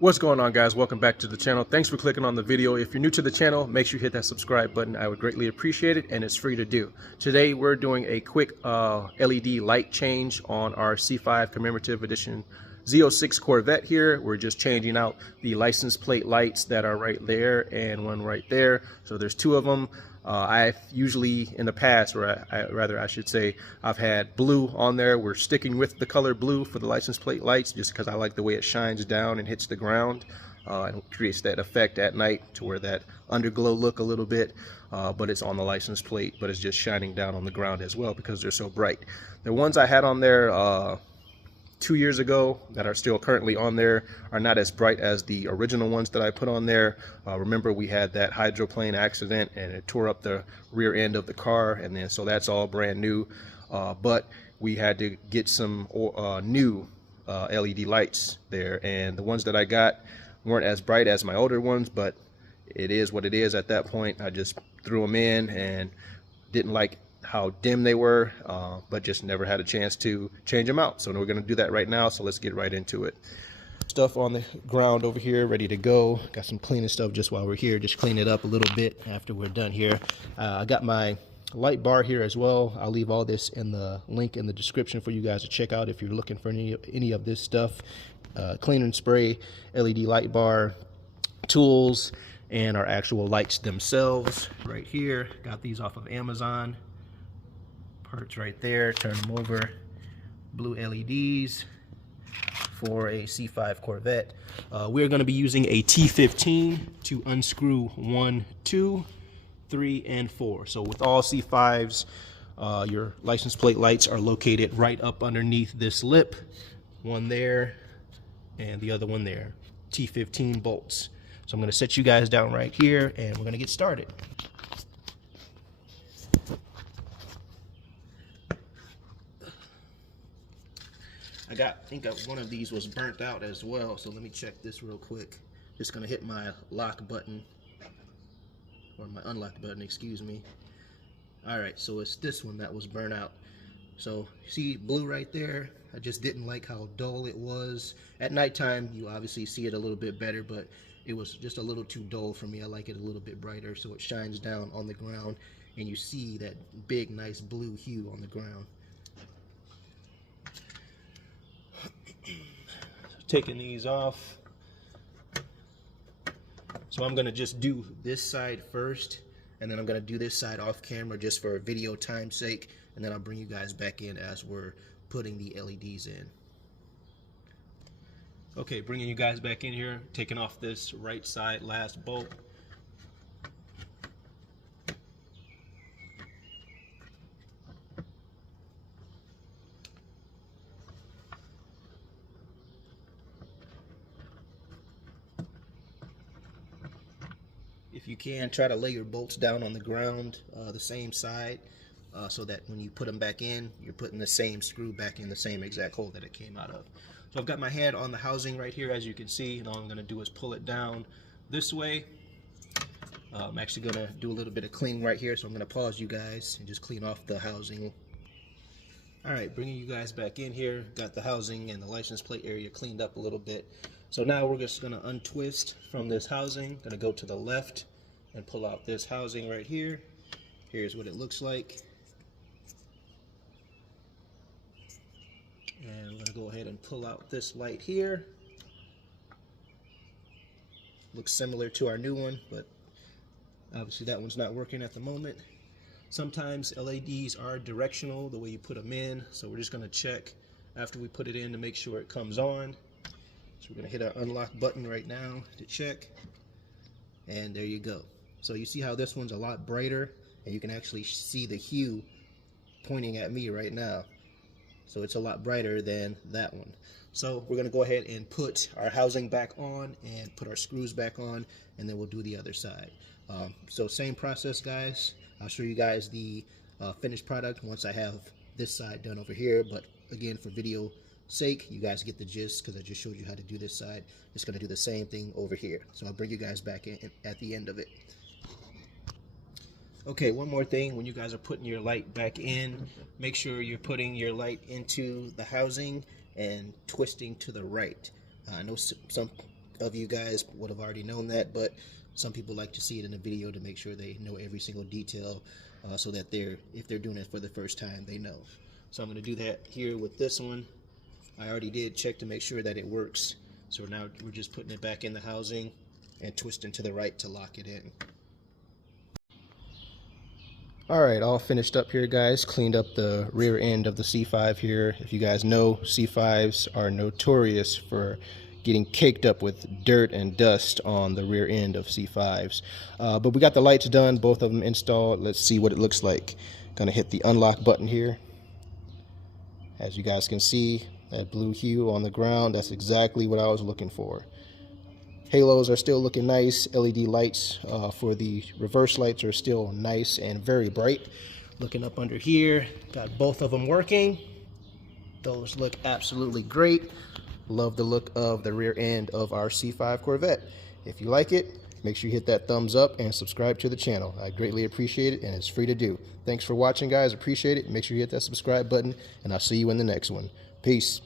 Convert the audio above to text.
What's going on, guys? Welcome back to the channel. Thanks for clicking on the video. If you're new to the channel, make sure you hit that subscribe button. I would greatly appreciate it, and it's free to do. Today we're doing a quick LED light change on our C5 commemorative edition Z06 Corvette here. We're just changing out the license plate lights that are right there and one right there. So there's two of them. I've usually in the past, or I should say, I've had blue on there. We're sticking with the color blue for the license plate lights just because I like the way it shines down and hits the ground and creates that effect at night to where that underglow look a little bit, but it's on the license plate, but it's just shining down on the ground as well because they're so bright. The ones I had on there 2 years ago that are still currently on there are not as bright as the original ones that I put on there. Remember, we had that hydroplane accident and it tore up the rear end of the car, and then so that's all brand new, but we had to get some new LED lights there, and the ones that I got weren't as bright as my older ones, but it is what it is at that point. I just threw them in and didn't like how dim they were, but just never had a chance to change them out. So we're going to do that right now, so let's get right into it. Stuff on the ground over here ready to go. Got some cleaning stuff just while we're here, just clean it up a little bit after we're done here. I got my light bar here as well. I'll leave all this in the link in the description for you guys to check out if you're looking for any of this stuff. Clean and spray LED light bar, tools, and our actual lights themselves right here. Got these off of Amazon. Parts right there, turn them over. Blue LEDs for a C5 Corvette. We're going to be using a T15 to unscrew 1, 2, 3, and 4. So with all C5s, your license plate lights are located right up underneath this lip. One there and the other one there. T15 bolts. So I'm going to set you guys down right here and we're going to get started. I think one of these was burnt out as well, so let me check this real quick. Just gonna hit my lock button, or my unlock button, excuse me. Alright, so it's this one that was burnt out. So, see blue right there? I just didn't like how dull it was. At nighttime, you obviously see it a little bit better, but it was just a little too dull for me. I like it a little bit brighter, so it shines down on the ground, and you see that big, nice blue hue on the ground. Taking these off. So I'm gonna just do this side first, and then I'm gonna do this side off camera just for video time's sake, and then I'll bring you guys back in as we're putting the LEDs in. Okay, bringing you guys back in here, taking off this right side last bolt. If you can, try to lay your bolts down on the ground the same side so that when you put them back in, you're putting the same screw back in the same exact hole that it came out of. So I've got my hand on the housing right here, as you can see, and all I'm going to do is pull it down this way. I'm actually going to do a little bit of cleaning right here, so I'm going to pause you guys and just clean off the housing. Alright, bringing you guys back in here, got the housing and the license plate area cleaned up a little bit. So now we're just going to untwist from this housing, going to go to the left and pull out this housing right here. Here's what it looks like. And I'm going to go ahead and pull out this light here. Looks similar to our new one, but obviously that one's not working at the moment. Sometimes LEDs are directional the way you put them in, so we're just going to check after we put it in to make sure it comes on. So we're going to hit our unlock button right now to check, and there you go. So you see how this one's a lot brighter, and you can actually see the hue pointing at me right now. So it's a lot brighter than that one. So we're going to go ahead and put our housing back on and put our screws back on, and then we'll do the other side. So same process, guys. I'll show you guys the finished product once I have this side done over here, but again, for video sake, you guys get the gist because I just showed you how to do this side. Just going to do the same thing over here. So I'll bring you guys back in at the end of it. Okay, one more thing. When you guys are putting your light back in, make sure you're putting your light into the housing and twisting to the right. I know some of you guys would have already known that, but some people like to see it in a video to make sure they know every single detail, so that if they're doing it for the first time, they know. So I'm going to do that here with this one. I already did check to make sure that it works. So now we're just putting it back in the housing and twisting to the right to lock it in. Alright, all finished up here, guys. Cleaned up the rear end of the C5 here. If you guys know, C5s are notorious for getting caked up with dirt and dust on the rear end of C5s. But we got the lights done, both of them installed. Let's see what it looks like. Gonna hit the unlock button here. As you guys can see, that blue hue on the ground, that's exactly what I was looking for. Halos are still looking nice. LED lights for the reverse lights are still nice and very bright. Looking up under here, got both of them working. Those look absolutely great. Love the look of the rear end of our C5 Corvette. If you like it, make sure you hit that thumbs up and subscribe to the channel. I greatly appreciate it, and it's free to do. Thanks for watching, guys. Appreciate it. Make sure you hit that subscribe button, and I'll see you in the next one. Peace.